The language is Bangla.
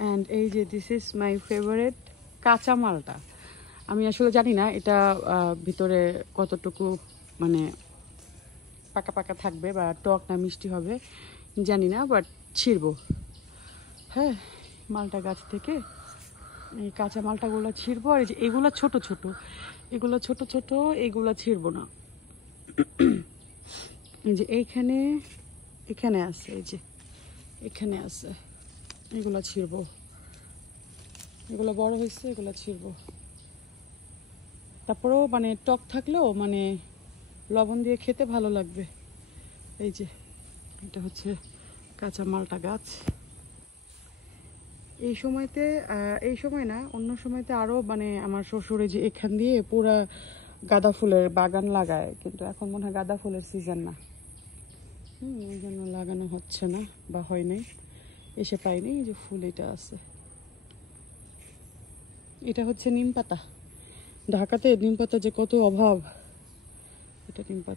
অ্যান্ড এই যে দিস ইজ মাই ফেভারিট কাঁচা মালটা। আমি আসলে জানি না এটা ভিতরে কতটুকু মানে পাকা পাকা থাকবে বা টক না মিষ্টি হবে জানি না, বাট ছিঁড়বো। হ্যাঁ, মালটা গাছ থেকে এই কাঁচা মালটাগুলো ছিঁড়বো। আর এই যে এগুলো ছোট ছোট, এগুলো ছোট ছোট, এগুলো ছিঁড়বো না। এই যে এইখানে এখানে আছে, এই যে এখানে আছে, এগুলো ছিঁড়বো। এগুলো বড় হয়েছে, এগুলো ছিঁড়বো। তারপরেও মানে টক থাকলেও মানে লবণ দিয়ে খেতে ভালো লাগবে। এই যে এটা হচ্ছে কাঁচা মালটা গাছ। এই সময়তে এই সময় না, অন্য সময়তে আরও মানে আমার শ্বশুরে যে এখান দিয়ে পুরা গাঁদা ফুলের বাগান লাগায়, কিন্তু এখন মনে হয় গাঁদা ফুলের সিজন না, ওই জন্য লাগানো হচ্ছে না বা হয় নাই, এসে পাইনি। এই যে ফুল এটা আছে, এটা হচ্ছে নিম পাতা। ঢাকাতে নিম পাতা যে কত অভাব, এটা নিম পাতা।